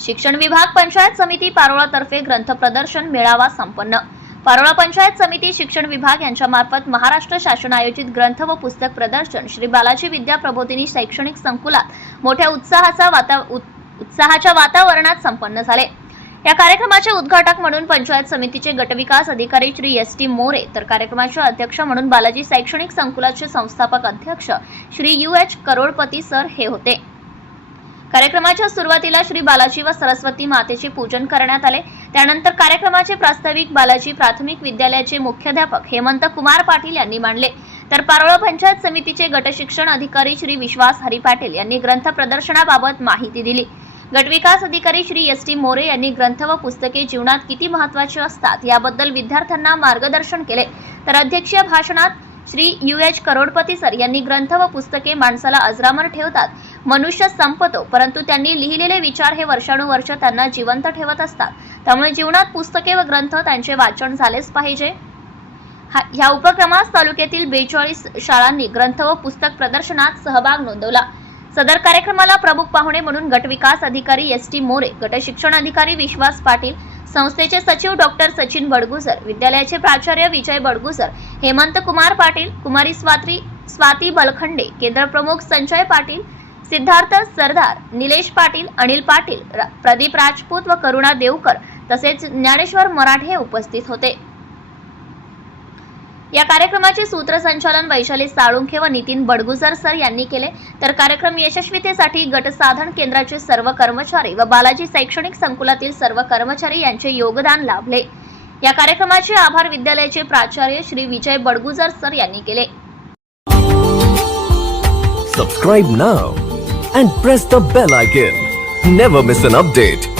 शिक्षण विभाग पंचायत समिती पारोळातर्फे ग्रंथ प्रदर्शन मेळावा संपन्न. पारोळा पंचायत समिती शिक्षण विभाग यांच्यामार्फत महाराष्ट्र शासन आयोजित ग्रंथ व पुस्तक प्रदर्शन श्री बालाजी विद्या प्रबोधिनी शैक्षणिक संकुलात मोठ्या उत्साहाचा वाता उत- उत्साहाच्या वातावरणात संपन्न झाले. या कार्यक्रमाचे उद्घाटक म्हणून पंचायत समितीचे गटविकास अधिकारी श्री एस टी मोरे तर कार्यक्रमाचे अध्यक्ष म्हणून बालाजी शैक्षणिक संकुलाचे संस्थापक अध्यक्ष Shri U H Karodpati sir हे होते. कार्यक्रमाच्या सुरुवातीला श्री बालाजी व सरस्वती मातेचे पूजन करण्यात आले. त्यानंतर कार्यक्रमाचे प्रास्ताविक बालाजी प्राथमिक विद्यालयाचे मुख्याध्यापक हेमंत कुमार पाटील यांनी मांडले. तर पारोळा पंचायत समितीचे गटशिक्षण अधिकारी श्री विश्वास हरी पाटील यांनी ग्रंथ प्रदर्शनाबाबत माहिती दिली. गटविकास अधिकारी श्री एस टी मोरे यांनी ग्रंथ व पुस्तके जीवनात किती महत्वाची असतात याबद्दल विद्यार्थ्यांना मार्गदर्शन केले. तर अध्यक्षीय भाषणात Shri U H Karodpati sir यांनी ग्रंथ व पुस्तके माणसाला अजरामर ठेवतात. मनुष्य संपतो परंतु त्यांनी लिहिलेले विचार हे वर्षानुवर्ष त्यांना जिवंत ठेवत असतात. त्यामुळे जीवनात पुस्तके व ग्रंथ त्यांचे वाचन झालेच पाहिजे. हा- ह्या उपक्रमास तालुक्यातील बेचाळीस शाळांनी ग्रंथ व पुस्तक प्रदर्शनात सहभाग नोंदवला. सदर कार्यक्रमाला प्रमुख पाहुणे म्हणून गटविकास अधिकारी एस टी मोरे गट शिक्षण अधिकारी विश्वास पाटील संस्थेचे सचिव डॉक्टर सचिन बडगुजर विद्यालयाचे प्राचार्य विजय बडगुजर हेमंत कुमार पाटील कुमारी स्वात्री स्वाती बलखंडे केंद्र प्रमुख संजय पाटील सिद्धार्थ सरदार निलेश पाटील अनिल पाटील रा- प्रदीप राजपूत व करुणा देवकर तसेच ज्ञानेश्वर मराठे उपस्थित होते. या कार्यक्रमाचे सूत्रसंचालन वैशाली साळुंखे व नितीन बडगुजर सर यांनी केले. तर कार्यक्रम यशस्वीतेसाठी गट साधन केंद्राचे सर्व कर्मचारी व बालाजी शैक्षणिक संकुलातील सर्व कर्मचारी यांचे योगदान लाभले. या कार्यक्रमाचे आभार विद्यालयाचे प्राचार्य श्री विजय बडगुजर सर यांनी केले. Subscribe now and press the bell icon never miss an update